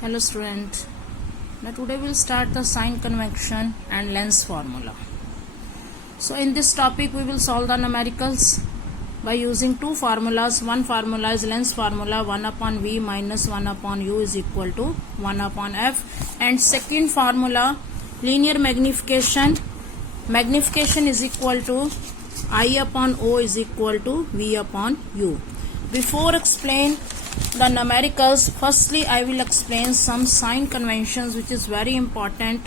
Hello student. Now today we'll start the sign convention and lens formula. So in this topic we will solve the numericals by using two formulas. One formula is lens formula, 1 upon V minus 1 upon U is equal to 1 upon F, and second formula linear magnification. Magnification is equal to I upon O is equal to V upon U. Before explain the numericals, firstly I will explain some sign conventions which is very important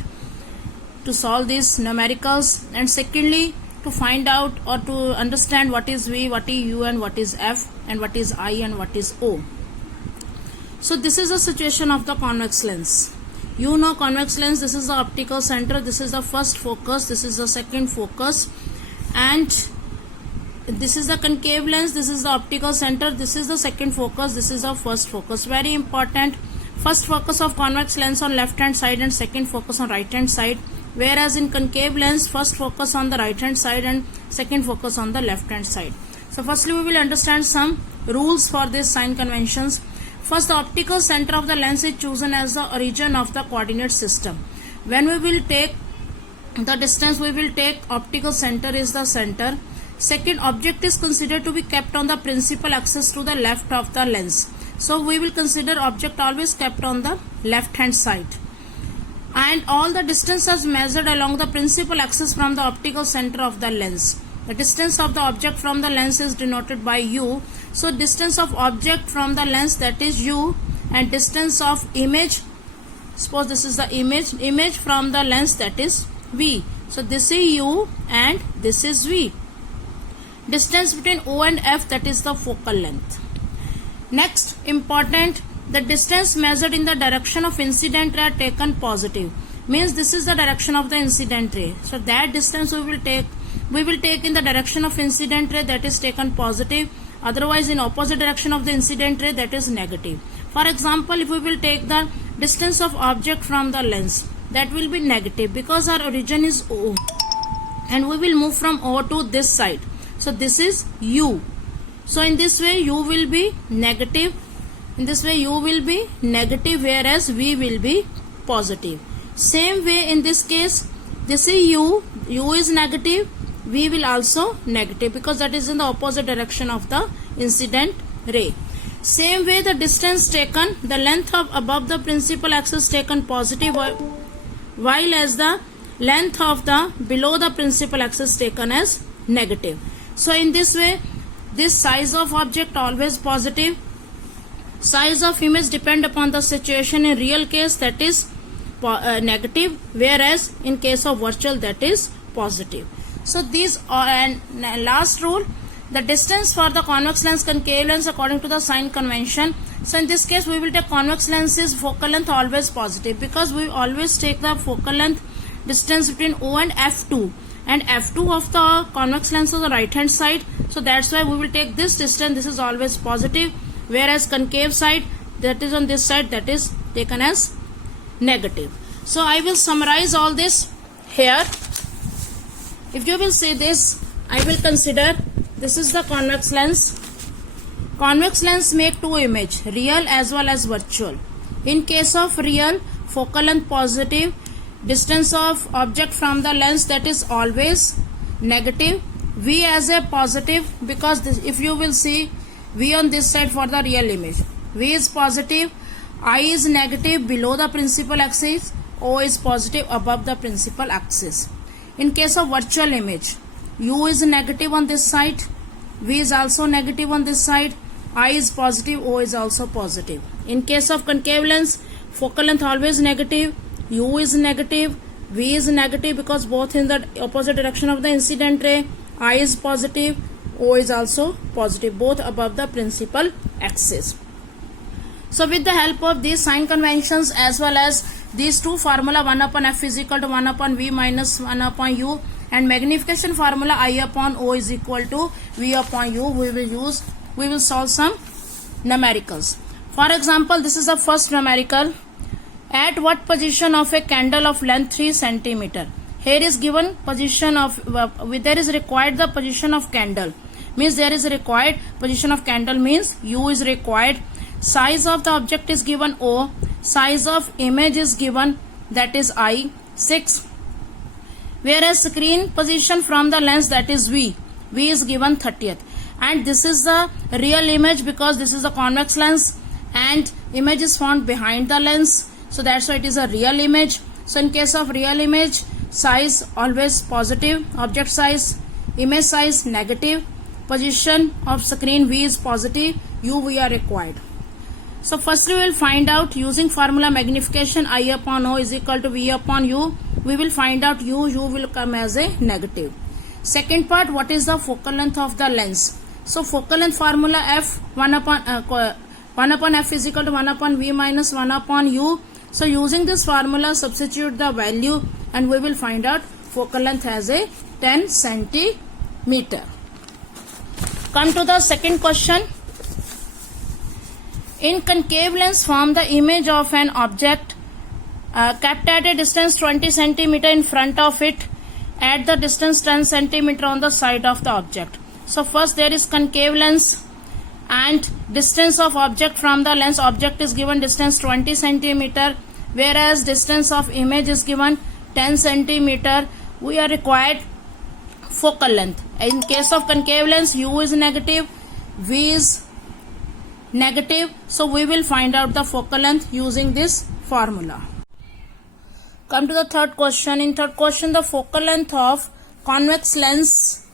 to solve these numericals, and secondly to find out or to understand what is V, what is U, and what is F, and what is I, and what is O. So this is the situation of the convex lens. You know convex lens, this is the optical center, this is the first focus, this is the second focus, and this is the concave lens, this is the optical center, this is the second focus, this is the first focus. Very important, first focus of convex lens on left hand side and second focus on right hand side, whereas in concave lens first focus on the right hand side and second focus on the left hand side. So firstly we will understand some rules for these sign conventions. First, the optical center of the lens is chosen as the origin of the coordinate system. When we will take the distance, we will take optical center is the center. Second, object is considered to be kept on the principal axis to the left of the lens. So we will consider object always kept on the left hand side. And all the distances measured along the principal axis from the optical center of the lens. The distance of the object from the lens is denoted by U. So distance of object from the lens, that is U, and distance of image, suppose this is the image from the lens, that is V. So this is U and this is V. Distance between O and F, that is the focal length. Next, important, the distance measured in the direction of incident ray are taken positive. Means this is the direction of the incident ray. So that distance we will take in the direction of incident ray, that is taken positive. Otherwise in opposite direction of the incident ray, that is negative. For example, if we will take the distance of object from the lens, that will be negative because our origin is O and we will move from O to this side. So this is U. So in this way U will be negative. In this way U will be negative, whereas V will be positive. Same way in this case, this is U is negative, V will also negative because that is in the opposite direction of the incident ray. Same way the distance taken, the length of above the principal axis taken positive, while as the length of the below the principal axis taken as negative. So in this way, this size of object always positive. Size of image depend upon the situation. In real case, that is negative, whereas in case of virtual, that is positive. So these are, and last rule, the distance for the convex lens, concave lens according to the sign convention. So in this case we will take convex lenses focal length always positive because we always take the focal length distance between O and F2, and F2 of the convex lens on the right hand side. So that's why we will take this distance, this is always positive, whereas concave side, that is on this side, that is taken as negative. So I will summarize all this here. If you will say this, I will consider this is the convex lens. Convex lens make two image, real as well as virtual. In case of real, focal length positive, distance of object from the lens, that is always negative. V as a positive because this, if you will see V on this side for the real image, V is positive, I is negative below the principal axis, O is positive above the principal axis. In case of virtual image, U is negative on this side, V is also negative on this side, I is positive, O is also positive. In case of concave lens, focal length always negative, U is negative, V is negative because both in the opposite direction of the incident ray, I is positive, O is also positive, both above the principal axis. So with the help of these sign conventions as well as these two formula, 1 upon F is equal to 1 upon V minus 1 upon U, and magnification formula I upon O is equal to V upon U, we will solve some numericals. For example, this is the first numerical. At what position of a candle of length 3 centimeter? Here is given position of, there is required the position of candle. Means there is required position of candle means U is required. Size of the object is given O. size of image is given, that is I, 6. Whereas screen position from the lens, that is V is given 30th. And this is the real image because this is the convex lens and image is found behind the lens. So that's why it is a real image. So in case of real image, size always positive, object size, image size negative, position of screen V is positive, U we are required. So firstly we will find out using formula magnification I upon O is equal to V upon U. We will find out U will come as a negative. Second part, what is the focal length of the lens? So focal length formula F 1 upon F is equal to 1 upon V minus 1 upon U. So using this formula substitute the value and we will find out focal length as a 10 centimeter. Come to the second question. In concave lens form the image of an object kept at a distance 20 centimeter in front of it at the distance 10 centimeter on the side of the object. So first there is concave lens and distance of object from the lens, object is given distance 20 centimeter, whereas distance of image is given 10 centimeter. We are required focal length. In case of concave lens, U is negative, V is negative. So we will find out the focal length using this formula. Come to the third question. In third question, the focal length of convex lens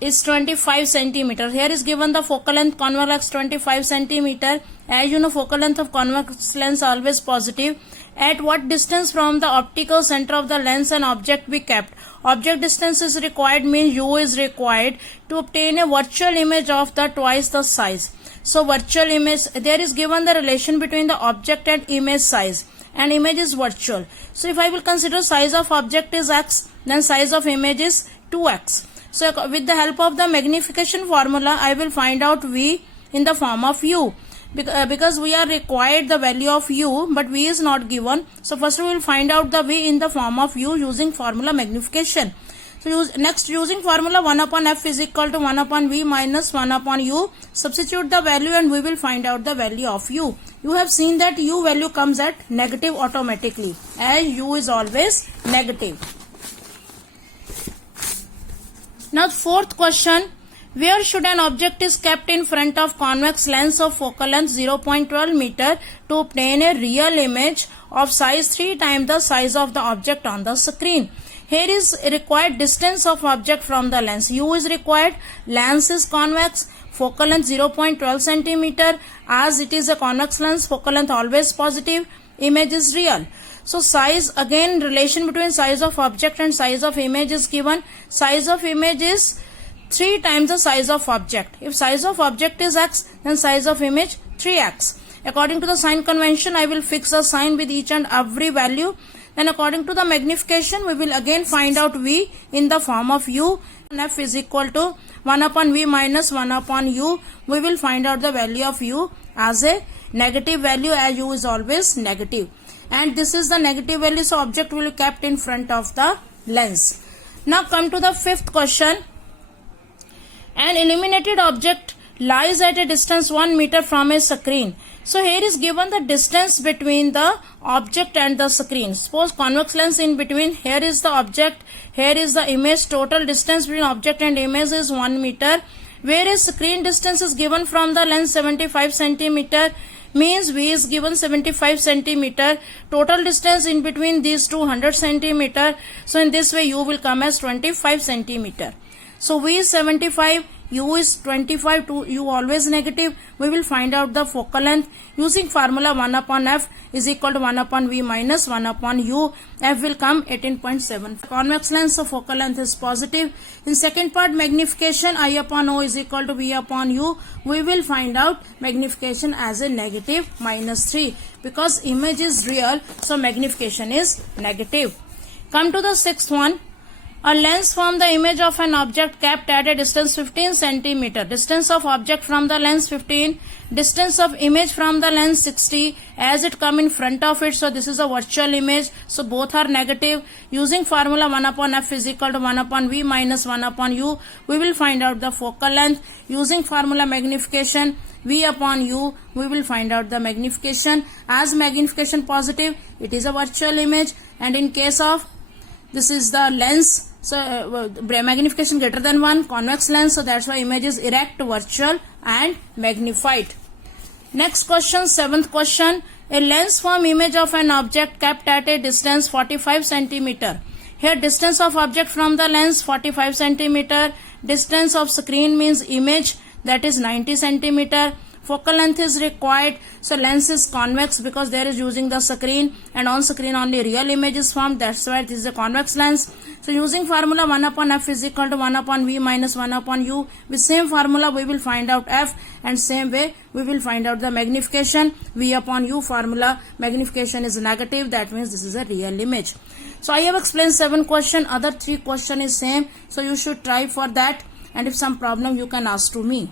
is 25 centimeter. Here is given the focal length convex 25 centimeter. As you know, focal length of convex lens always positive. At what distance from the optical center of the lens and object be kept? Object distance is required means U is required to obtain a virtual image of the twice the size. So virtual image, there is given the relation between the object and image size, and image is virtual. So if I will consider size of object is X, then size of image is 2X. So with the help of the magnification formula, I will find out V in the form of U. Because we are required the value of U, but V is not given. So first we will find out the V in the form of U using formula magnification. So next using formula 1 upon F is equal to 1 upon V minus 1 upon U. Substitute the value and we will find out the value of U. You have seen that U value comes at negative automatically, as U is always negative. Now fourth question. Where should an object is kept in front of convex lens of focal length 0.12 meter to obtain a real image of size 3 times the size of the object on the screen? Here is required distance of object from the lens. U is required. Lens is convex. Focal length 0.12 centimeter. As it is a convex lens, focal length always positive. Image is real. So size, again relation between size of object and size of image is given. Size of image is 3 times the size of object. If size of object is X, then size of image 3X. According to the sign convention, I will fix a sign with each and every value. Then according to the magnification, we will again find out V in the form of U. F is equal to 1 upon V minus 1 upon U. We will find out the value of U as a negative value, as U is always negative. And this is the negative value, so object will be kept in front of the lens. Now come to the fifth question. An illuminated object lies at a distance 1 meter from a screen. So here is given the distance between the object and the screen. Suppose convex lens in between, here is the object, here is the image. Total distance between object and image is 1 meter. Whereas screen distance is given from the lens 75 centimeter, means V is given 75 centimeter. Total distance in between these 200 centimeter. So in this way U will come as 25 centimeter. So V is 75, U is 25, U always negative. We will find out the focal length using formula 1 upon F is equal to 1 upon V minus 1 upon U. F will come 18.7. Convex lens, so focal length is positive. In second part, magnification I upon O is equal to V upon U. We will find out magnification as a negative -3 because image is real, so magnification is negative. Come to the sixth one. A lens form the image of an object kept at a distance 15 centimeter. Distance of object from the lens 15. Distance of image from the lens 60. As it come in front of it, so this is a virtual image. So both are negative. Using formula 1 upon F is equal to 1 upon V minus 1 upon U. We will find out the focal length. Using formula magnification, V upon U, we will find out the magnification. As magnification positive, it is a virtual image, and in case of this is the lens, so magnification greater than 1, convex lens, so that's why image is erect, virtual and magnified. Next question, 7th question. A lens form image of an object kept at a distance 45 centimeter. Here distance of object from the lens 45 centimeter. Distance of screen means image, that is 90 centimeter. Focal length is required. So lens is convex because there is using the screen, and on screen only real image is formed. That's why this is a convex lens. So using formula 1 upon f is equal to 1 upon v minus 1 upon u. With same formula we will find out f, and same way we will find out the magnification. V upon u formula, magnification is negative, that means this is a real image. So I have explained 7 question. Other 3 question is same. So you should try for that, and if some problem you can ask to me.